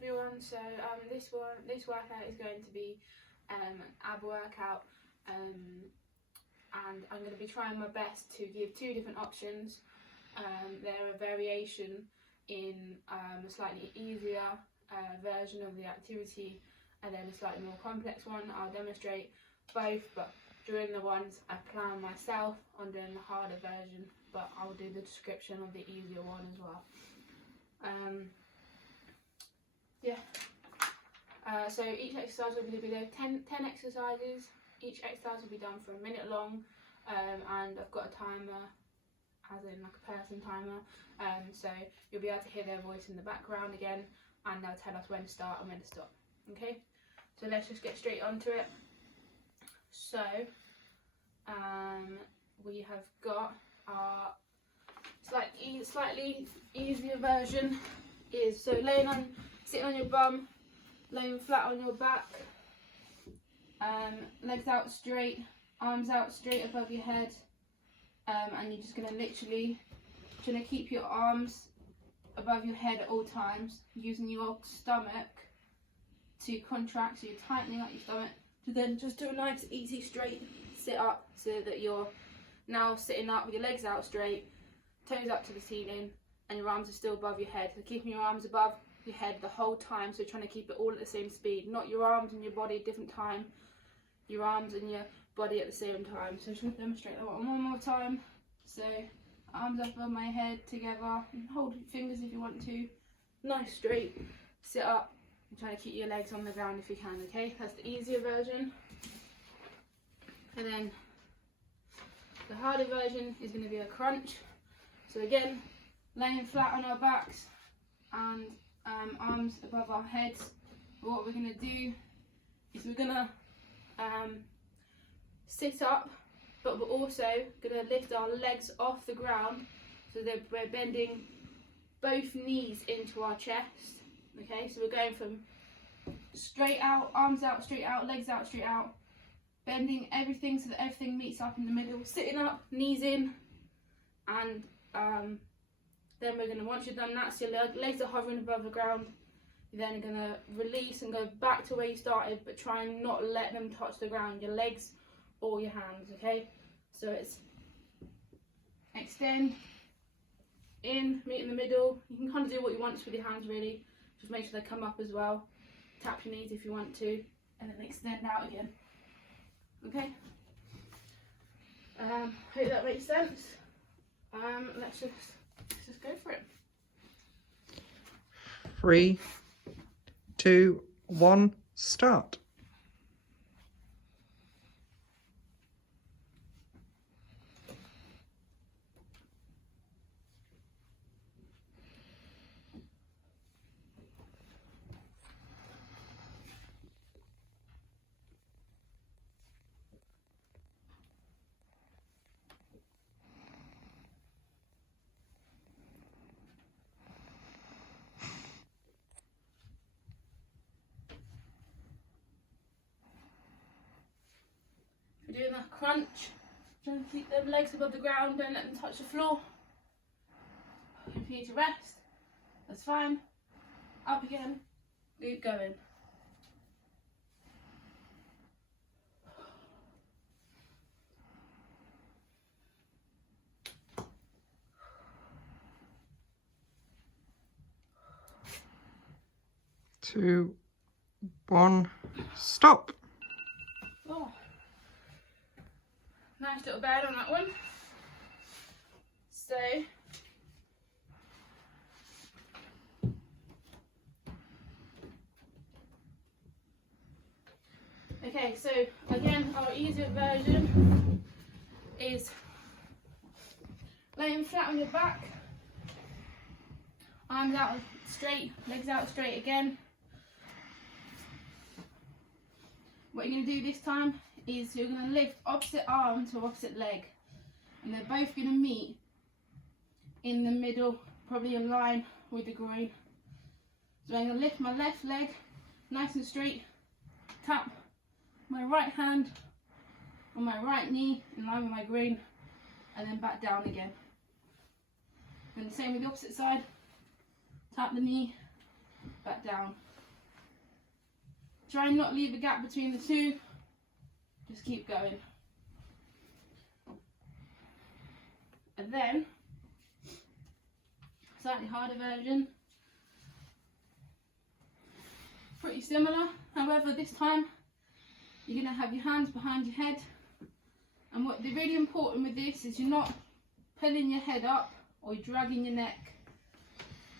everyone. So this workout is going to be an ab workout, and I'm going to be trying my best to give two different options. They're a variation in a slightly easier version of the activity, and then a slightly more complex one. I'll demonstrate both, but during the ones I plan myself on doing the harder version, but I'll do the description of the easier one as well. So each exercise will be there 10 exercises. Each exercise will be done for a minute long, and I've got a timer, as in like a person timer, so you'll be able to hear their voice in the background again, and they'll tell us when to start and when to stop. Okay, so let's just get straight onto it. So we have got our slightly easier version is so sitting on your bum, laying flat on your back, legs out straight, arms out straight above your head, and you're just going to literally keep your arms above your head at all times, using your stomach to contract, so you're tightening up your stomach to then just do a nice easy straight sit up, so that you're now sitting up with your legs out straight, toes up to the ceiling, and your arms are still above your head. So keeping your arms above your head the whole time, so trying to keep it all at the same speed, not your arms and your body at different time, your arms and your body at the same time. So I'm just going to demonstrate that one more time. So arms up above my head together, and hold your fingers if you want to, nice straight, sit up, and try to keep your legs on the ground if you can. Okay, that's the easier version. And then the harder version is going to be a crunch. So again, laying flat on our backs and arms above our heads. What we're going to do is we're going to sit up, but we're also going to lift our legs off the ground, so that we're bending both knees into our chest. Okay, so we're going from straight out, arms out, straight out, legs out, straight out, bending everything so that everything meets up in the middle, sitting up, knees in, and then we're going to, once you've done that, so your legs are hovering above the ground, you're then going to release and go back to where you started, but try and not let them touch the ground, your legs or your hands. Okay, so it's extend, in, meet in the middle. You can kind of do what you want with your hands really, just make sure they come up as well, tap your knees if you want to, and then extend out again. Okay, hope that makes sense. Let's just go for it. 3, 2, 1, start. We're doing a crunch, trying to keep them legs above the ground, don't let them touch the floor. If you need to rest, that's fine. Up again, keep going. Two, 1, stop. Oh, nice little bed on that one. So okay, so again, our easier version is laying flat on your back, arms out straight, legs out straight again. What you're going to do this time is you're going to lift opposite arm to opposite leg, and they're both going to meet in the middle, probably in line with the groin. So I'm going to lift my left leg nice and straight, tap my right hand on my right knee in line with my groin, and then back down again. And the same with the opposite side, tap the knee, back down. Try and not leave a gap between the two. Just keep going. And then, slightly harder version. Pretty similar, however this time you're going to have your hands behind your head, and what the really important with this is you're not pulling your head up or you're dragging your neck,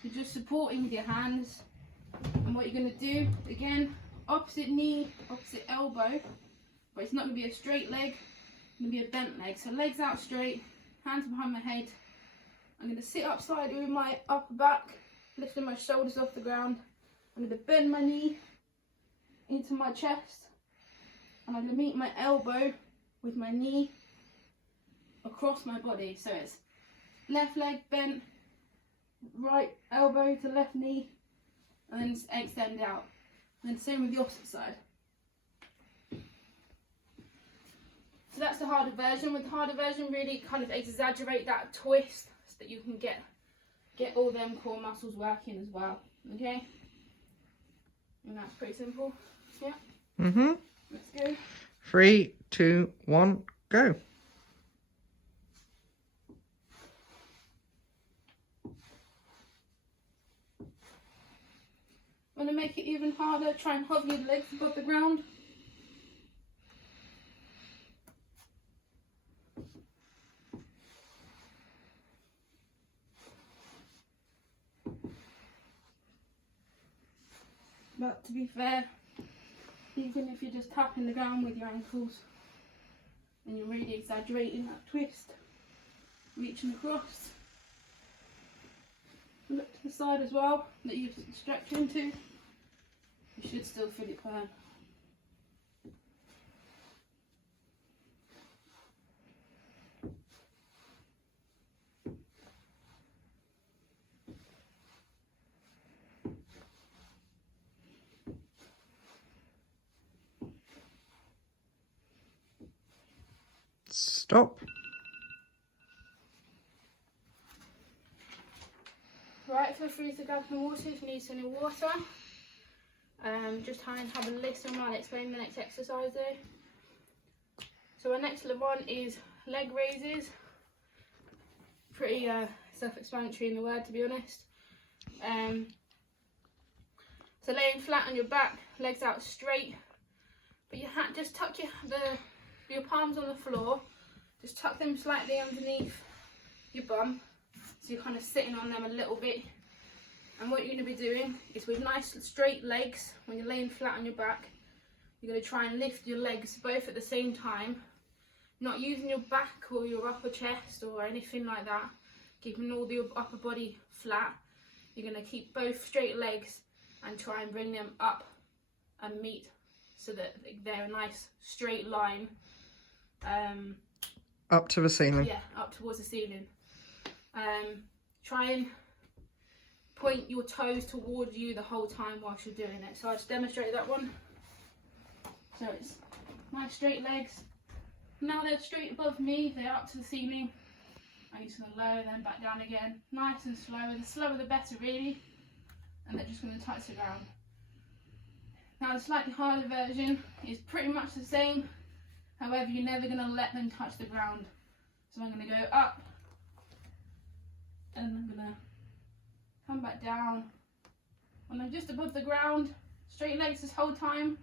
you're just supporting with your hands. And what you're going to do, again, opposite knee, opposite elbow, but it's not going to be a straight leg, it's going to be a bent leg. So legs out straight, hands behind my head. I'm going to sit up slightly with my upper back, lifting my shoulders off the ground. I'm going to bend my knee into my chest, and I'm going to meet my elbow with my knee across my body. So it's left leg bent, right elbow to left knee, and then extend out. And then same with the opposite side. So that's the harder version. With the harder version, really kind of exaggerate that twist so that you can get all them core muscles working as well. Okay? And that's pretty simple. Yeah. Mm-hmm. Let's go. 3, 2, 1, go. Want to make it even harder, try and hover your legs above the ground. But to be fair, even if you're just tapping the ground with your ankles, and you're really exaggerating that twist, reaching across. Look to the side as well, that you stretch into. You should still feel it burn. Stop. Right, feel free to grab some water if you need some water. Just try and have a listen while I explain the next exercise though. So our next one is leg raises. Pretty self-explanatory in the word, to be honest. So laying flat on your back, legs out straight, but you just tuck your palms on the floor, just tuck them slightly underneath your bum, so you're kind of sitting on them a little bit. And what you're going to be doing is, with nice straight legs, when you're laying flat on your back, you're going to try and lift your legs both at the same time, not using your back or your upper chest or anything like that, keeping all the upper body flat. You're going to keep both straight legs and try and bring them up and meet so that they're a nice straight line. Up to the ceiling. Yeah, up towards the ceiling. Try and point your toes towards you the whole time whilst you're doing it. So I'll just demonstrate that one. So it's nice straight legs. Now they're straight above me, they're up to the ceiling. I'm just going to lower them back down again. Nice and slow. The slower the better, really. And they're just going to touch the ground. Now the slightly harder version is pretty much the same. However, you're never going to let them touch the ground. So I'm going to go up, and I'm going to come back down. When I'm just above the ground, straight legs this whole time.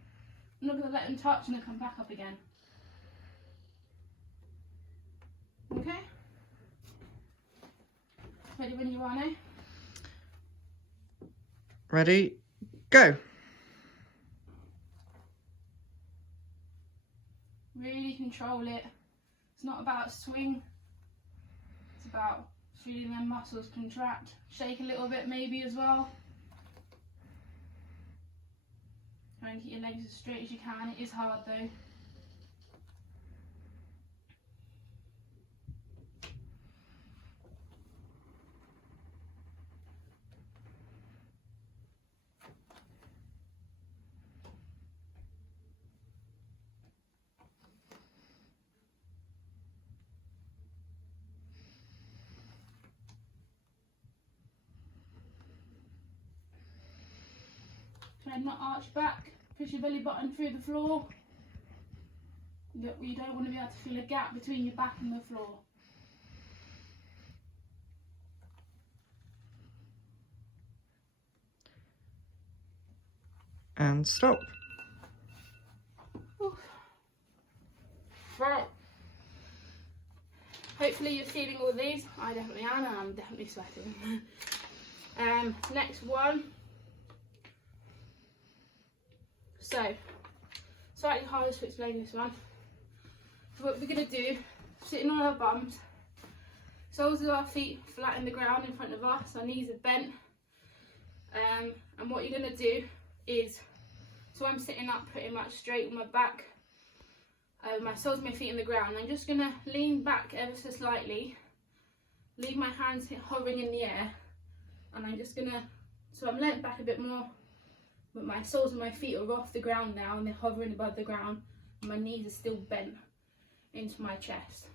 I'm not going to let them touch, and then come back up again. Okay? Ready when you are now? Ready, go. Really control it. It's not about swing. It's about feeling them muscles contract. Shake a little bit maybe as well. Try and keep your legs as straight as you can. It is hard though. Try and not arch back. push your belly button through the floor. You don't want to be able to feel a gap between your back and the floor. And stop. Whew. Right. Hopefully you're feeling all these. I definitely am, and I'm definitely sweating. Next one. So, slightly harder to explain this one. So what we're going to do, sitting on our bums, soles of our feet flat in the ground in front of us, our knees are bent. And what you're going to do is, so I'm sitting up pretty much straight on my back, my soles of my feet in the ground. I'm just going to lean back ever so slightly, leave my hands hovering in the air, and I'm just going to, so I'm leant back a bit more, but my soles of my feet are off the ground now and they're hovering above the ground, and my knees are still bent into my chest.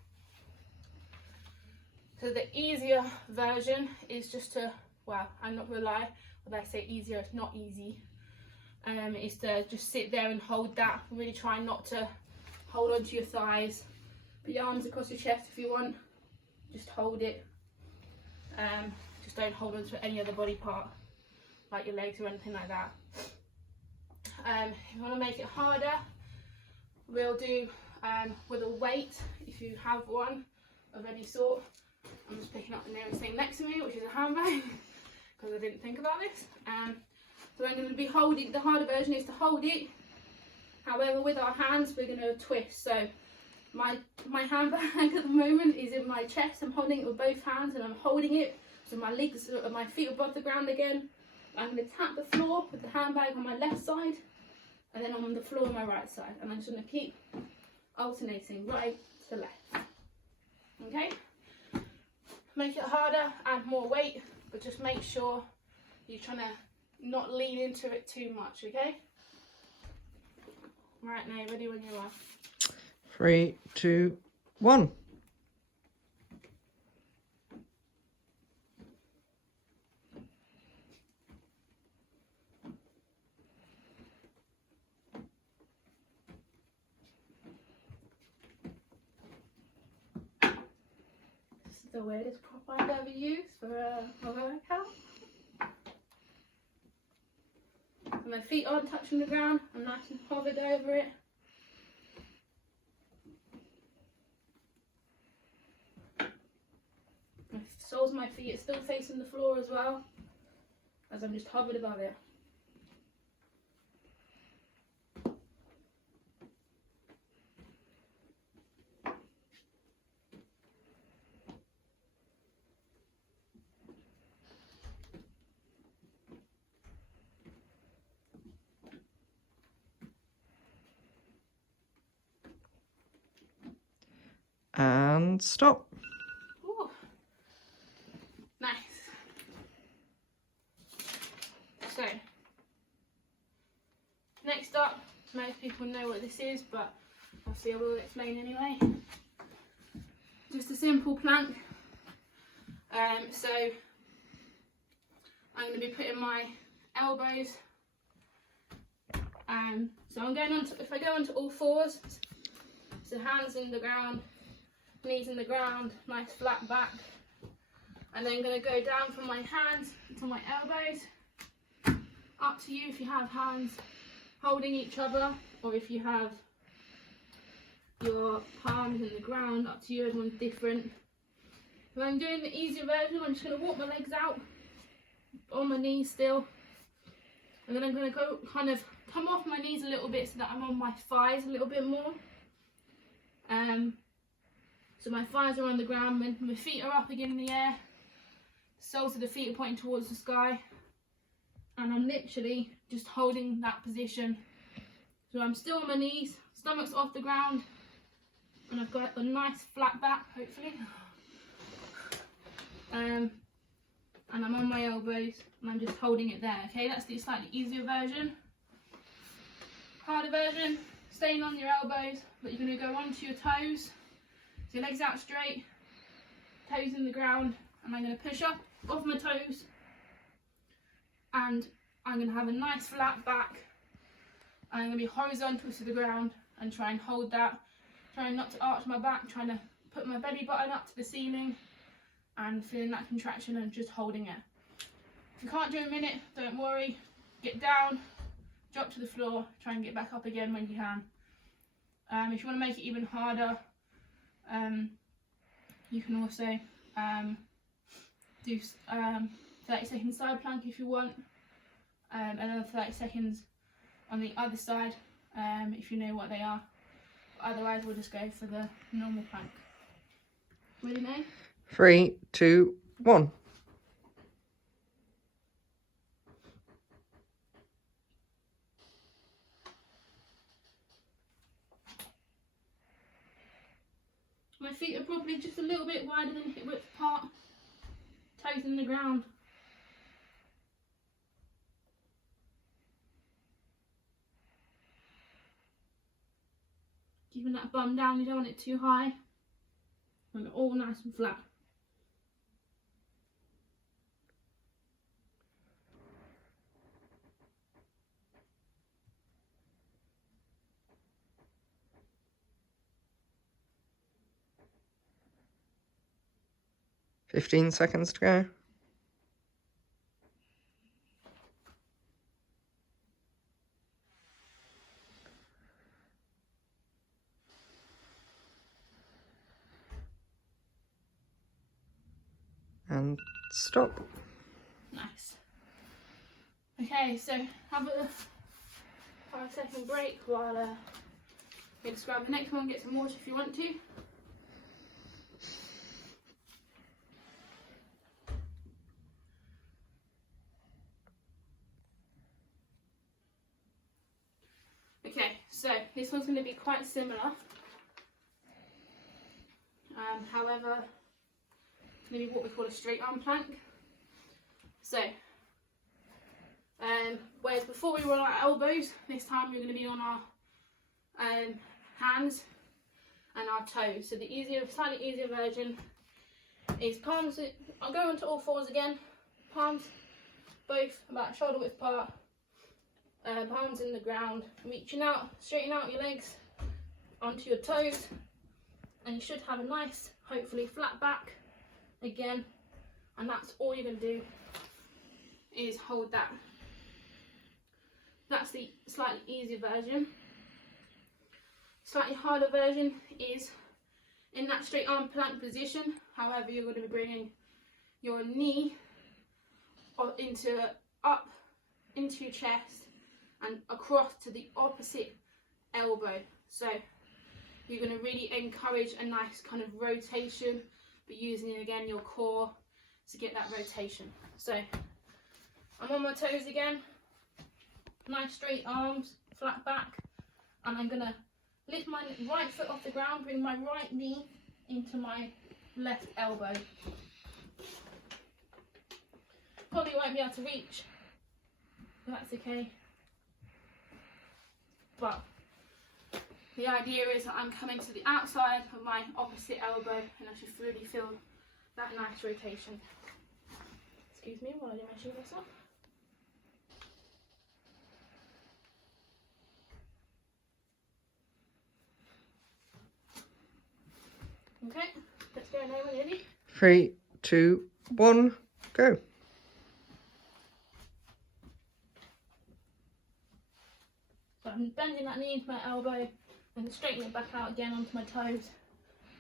So the easier version is just to, well, I'm not going to lie, when I say easier, it's not easy. Is to just sit there and hold that. Really try not to hold onto your thighs. Put your arms across your chest if you want. Just hold it. Just don't hold onto any other body part, like your legs or anything like that. If you want to make it harder, we'll do with a weight, if you have one of any sort. I'm just picking up the nearest thing next to me, which is a handbag, because I didn't think about this. So I'm going to be holding, the harder version is to hold it. However, with our hands, we're going to twist. So my handbag at the moment is in my chest. I'm holding it with both hands and I'm holding it. So my legs, my feet above the ground again. I'm going to tap the floor with the handbag on my left side. And then I'm on the floor on my right side. And I'm just going to keep alternating right to left. Okay? Make it harder, add more weight, but just make sure you're trying to not lean into it too much, okay? Right, now, ready when you are. 3, 2, 1. This is the weirdest prop I've ever used for a workout. My feet aren't touching the ground, I'm nice and hovered over it. The soles of my feet are still facing the floor as well, as I'm just hovered above it. And stop. Ooh. Nice. So, next up, most people know what this is, but obviously I will explain anyway. Just a simple plank. So I'm going to be putting my elbows, so I'm going on to, if I go onto all fours, so hands in the ground, knees in the ground, nice flat back, and then I'm going to go down from my hands to my elbows. Up to you if you have hands holding each other, or if you have your palms in the ground, up to you, everyone's different. If I'm doing the easier version, I'm just going to walk my legs out on my knees still, and then I'm going to go kind of come off my knees a little bit so that I'm on my thighs a little bit more. So my thighs are on the ground, when my feet are up again in the air, soles of the feet are pointing towards the sky, and I'm literally just holding that position. So I'm still on my knees, stomach's off the ground, and I've got a nice flat back, hopefully. And I'm on my elbows, and I'm just holding it there, okay? That's the slightly easier version. Harder version, staying on your elbows, but you're going to go onto your toes. So your legs out straight, toes in the ground, and I'm going to push up off my toes, and I'm going to have a nice flat back, I'm going to be horizontal to the ground and try and hold that. Trying not to arch my back, trying to put my belly button up to the ceiling and feeling that contraction and just holding it. If you can't do a minute, don't worry. Get down, drop to the floor, try and get back up again when you can. If you want to make it even harder, you can also do 30 seconds side plank if you want, another 30 seconds on the other side if you know what they are. Otherwise we'll just go for the normal plank. Ready, May? 3, 2, 1. My feet are probably just a little bit wider than hip width apart, toes in the ground. Keeping that bum down, you don't want it too high. And all nice and flat. Fifteen seconds to go. And stop. Nice. Okay, so have a 5-second break while you just grab the next one, get some water if you want to. Okay, so this one's going to be quite similar. However, it's going to be what we call a straight arm plank. So, whereas before we were on our elbows, this time we're going to be on our hands and our toes. So the slightly easier version is palms. I'll go onto all fours again. Palms both about shoulder width apart. Palms in the ground, reaching out, straighten out your legs onto your toes, and you should have a nice, hopefully flat back again. And that's all you're going to do is hold that. That's the slightly easier version. Slightly harder version is in that straight arm plank position. However, you're going to be bringing your knee up into your chest and across to the opposite elbow. So you're going to really encourage a nice kind of rotation, but using again your core to get that rotation. So I'm on my toes again, nice straight arms, flat back, and I'm going to lift my right foot off the ground, bring my right knee into my left elbow. Probably won't be able to reach, but that's okay. But the idea is that I'm coming to the outside of my opposite elbow and I should really feel that nice rotation. Excuse me while I do my shoelace up. Okay, let's go now when you're ready. 3, 2, 1, go. So I'm bending that knee into my elbow and straightening it back out again onto my toes,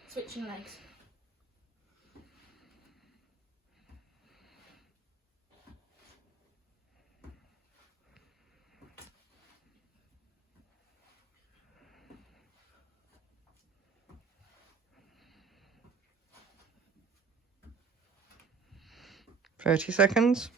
switching legs. Thirty seconds.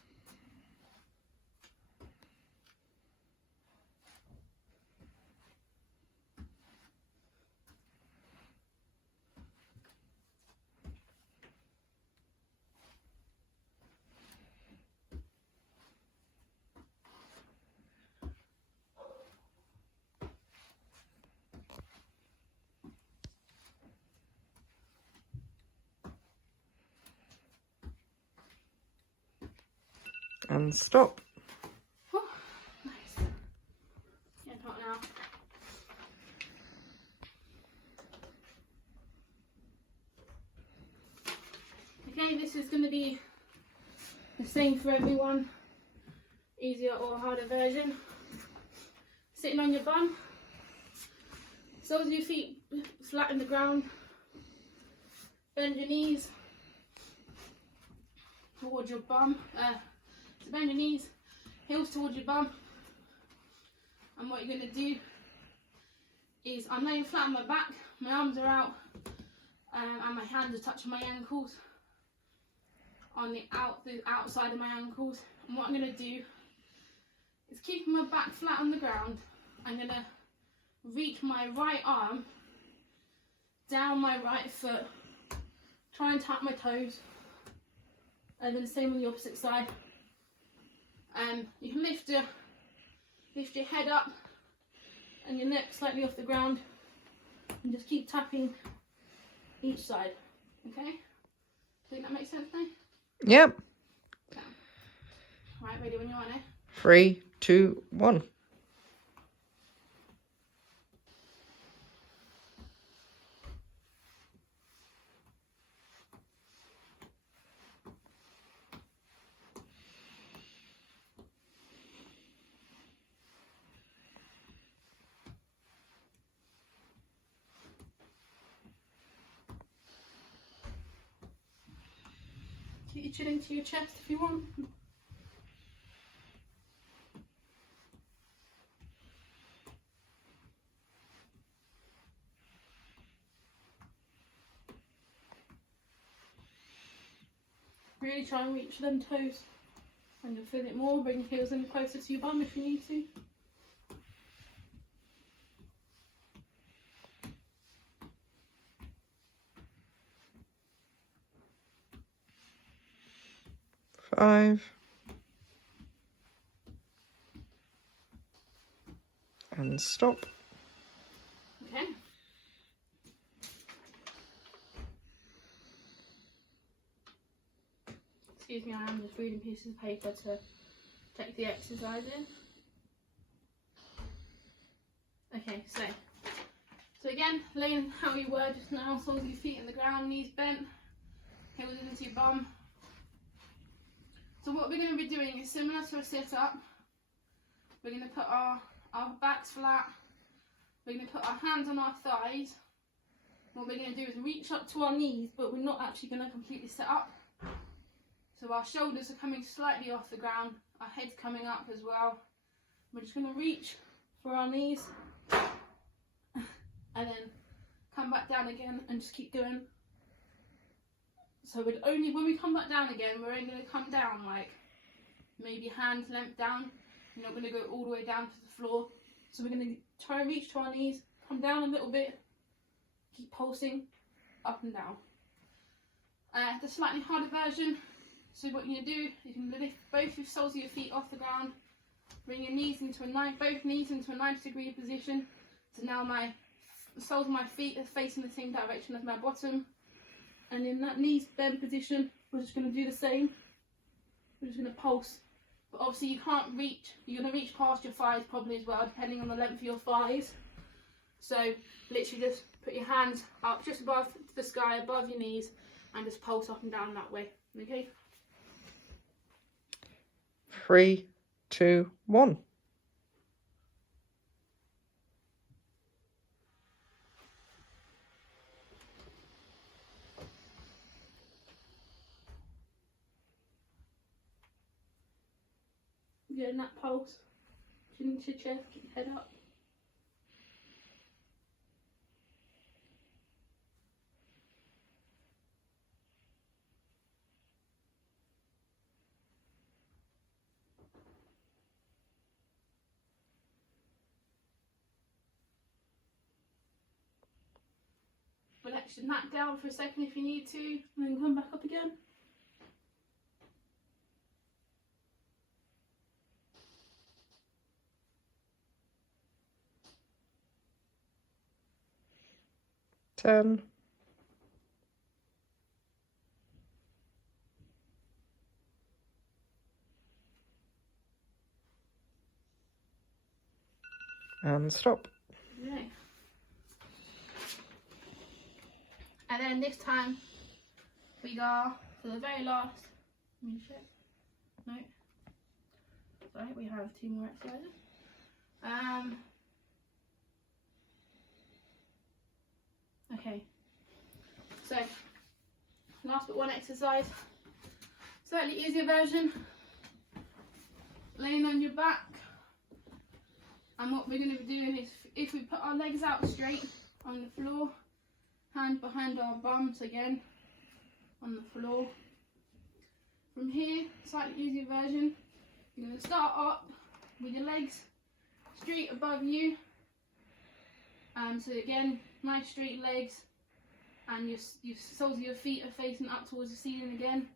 And stop. Oh, nice. Get out now. this is going to be the same for everyone, easier or harder version. Sitting on your bum, soles of your feet flat in the ground, bend your knees towards your bum, so bend your knees, heels towards your bum, and what you're going to do is I'm laying flat on my back, my arms are out, and my hands are touching my ankles on the outside of my ankles. And what I'm going to do is keeping my back flat on the ground, I'm going to reach my right arm down my right foot, try and tap my toes, and then the same on the opposite side. And you can lift your head up and your neck slightly off the ground, and just keep tapping each side. Okay? Think that makes sense now? Yep. Okay. Right, ready when you're on it. 3, 2, 1. Get your chin into your chest if you want. Really try and reach them toes. And you'll feel it more. Bring your heels in closer to your bum if you need to. Five. And stop. Okay. Excuse me, I am just reading pieces of paper to take the exercise in. Okay, so again, laying how you were just now, soles of your feet in the ground, knees bent, heels into your bum. So what we're going to be doing is similar to a sit-up. We're going to put our backs flat. We're going to put our hands on our thighs. What we're going to do is reach up to our knees, but we're not actually going to completely sit up. So our shoulders are coming slightly off the ground, our head's coming up as well. We're just going to reach for our knees and then come back down again and just keep going. So when we come back down again, we're only going to come down like maybe hands length down. We're not going to go all the way down to the floor. So we're going to try and reach to our knees, come down a little bit, keep pulsing up and down. The slightly harder version. So what you're going to do, you can lift both your soles of your feet off the ground, bring your knees into both knees into a 90-degree position. So now my soles of my feet are facing the same direction as my bottom. And in that knees bend position, we're just going to do the same. We're just going to pulse. But obviously you can't reach, you're going to reach past your thighs probably as well, depending on the length of your thighs. So literally just put your hands up just above the sky, above your knees, and just pulse up and down that way. Okay? 3, 2, 1. Getting that pulse, chin into your chest, keep your head up. Relax your neck down for a second if you need to, and then come back up again. Ten. And stop. Okay. And then this time we are for the very last, let me check. No. Sorry, we have 2 more exercises. Okay. So, last but one exercise. Slightly easier version. Laying on your back. And what we're going to be doing is, if we put our legs out straight on the floor, hand behind our bums again on the floor. From here, slightly easier version, you're going to start up with your legs straight above you. So again, nice straight legs, and your soles of your feet are facing up towards the ceiling again.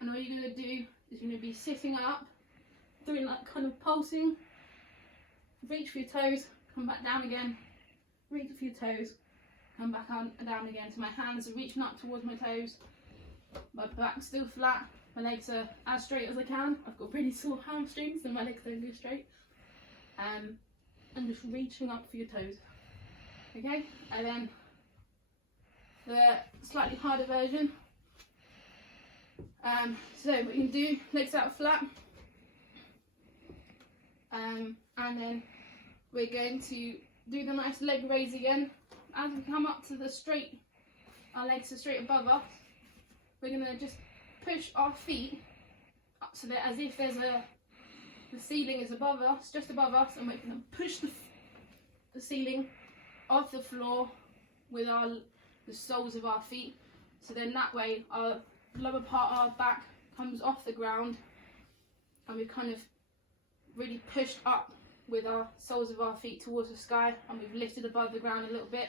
And all you're going to do is you're going to be sitting up, doing that kind of pulsing. Reach for your toes, come back down again. Reach for your toes, come back on and down again. So my hands are reaching up towards my toes. My back's still flat. My legs are as straight as I can. I've got pretty sore hamstrings, so my legs don't go straight. And just reaching up for your toes. Okay, and then the slightly harder version. So what you can do, legs out flat. And then we're going to do the nice leg raise again. As we come up to the straight, our legs are straight above us. We're going to just push our feet up so that as if there's the ceiling is above us, just above us, and we're going to push the ceiling off the floor with the soles of our feet. So then that way our lower part of our back comes off the ground, and we've kind of really pushed up with our soles of our feet towards the sky, and we've lifted above the ground a little bit.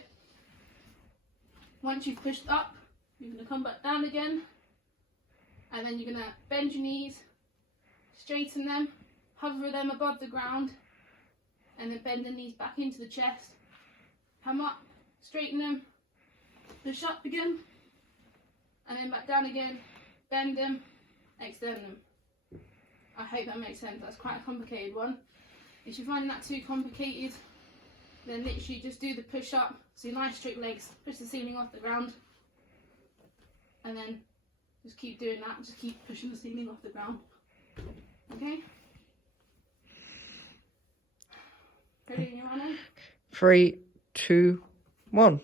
Once you've pushed up, you're going to come back down again, and then you're going to bend your knees, straighten them, hover them above the ground, and then bend the knees back into the chest. Come up, straighten them, push up again, and then back down again, bend them, extend them. I hope that makes sense. That's quite a complicated one. If you're finding that too complicated, then literally just do the push up. So nice straight legs, push the ceiling off the ground, and then just keep doing that. Just keep pushing the ceiling off the ground. Okay? Ready, Joanna? 3, 2, 1.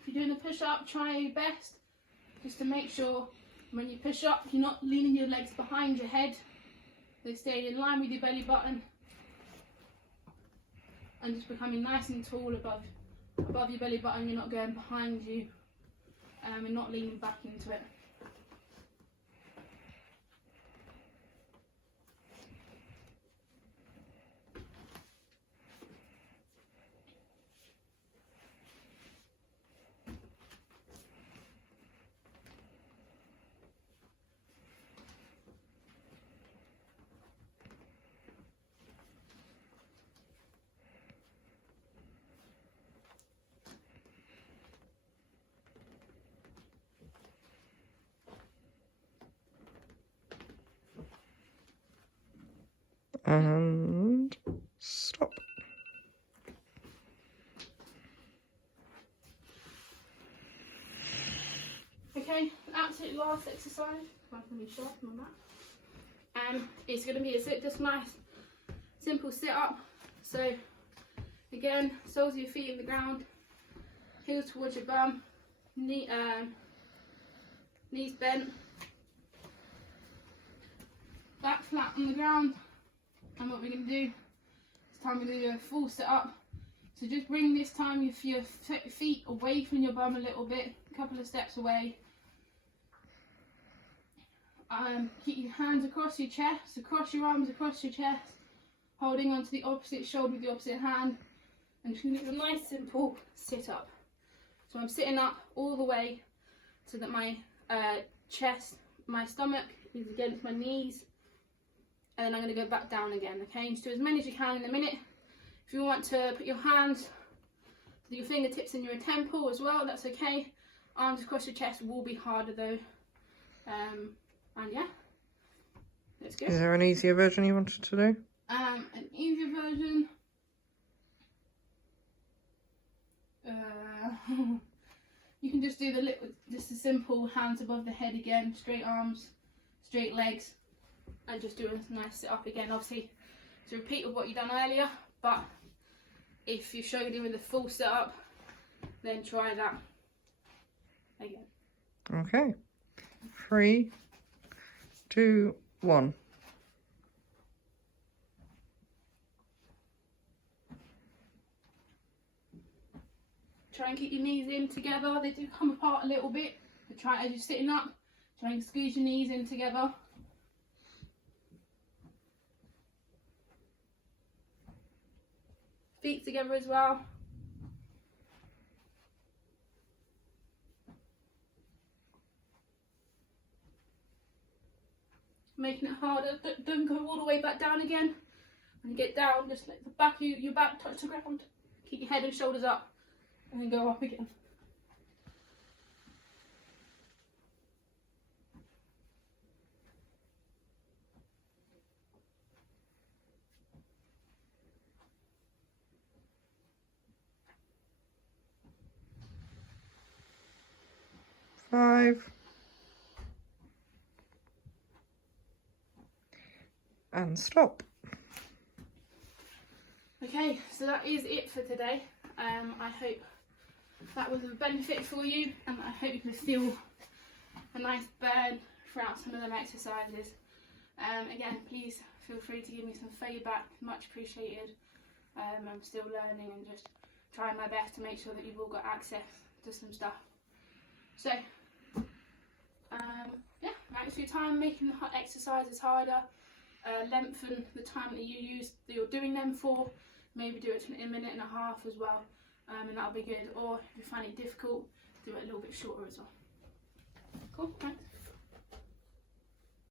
If you're doing a push up, try your best just to make sure when you push up, you're not leaning your legs behind your head. They stay in line with your belly button, and just becoming nice and tall above your belly button. You're not going behind you, and not leaning back into it. And stop. Okay, the absolute last exercise, if I can be sharp on that, it's going to be just nice, simple sit up. So again, soles of your feet in the ground, heels towards your bum, knees bent, back flat on the ground. And what we're going to do, this time we're going to do a full sit up. So just bring this time your feet away from your bum a little bit, a couple of steps away. Keep your hands across your chest, across your arms, across your chest, holding onto the opposite shoulder with the opposite hand. And just going to do a nice simple sit up. So I'm sitting up all the way so that my chest, my stomach is against my knees. And then I'm going to go back down again, okay? Just do as many as you can in a minute. If you want to put your hands, your fingertips in your temple as well, that's okay. Arms across your chest will be harder though. And yeah, let's go. Is there an easier version you wanted to do? An easier version. can just do just a simple hands above the head again, straight arms, straight legs, and just do a nice sit up again. Obviously, it's a repeat of what you've done earlier, but if you're struggling with the full sit up, then try that again. Okay. 3, 2, 1. Try and keep your knees in together. They do come apart a little bit. But try, as you're sitting up, try and squeeze your knees in together. Feet together as well. Making it harder. Don't go all the way back down again. When you get down, just let the back of your back touch the ground. Keep your head and shoulders up, and then go up again. Five. And stop. Okay, so that is it for today. I hope that was a benefit for you, and I hope you can feel a nice burn throughout some of them exercises. Again, please feel free to give me some feedback, much appreciated. I'm still learning and just trying my best to make sure that you've all got access to some stuff. So, yeah, thanks for your time making the exercises harder. Lengthen the time that you're doing them for. Maybe do it in a minute and a half as well, and that'll be good. Or if you find it difficult, do it a little bit shorter as well. Cool, thanks.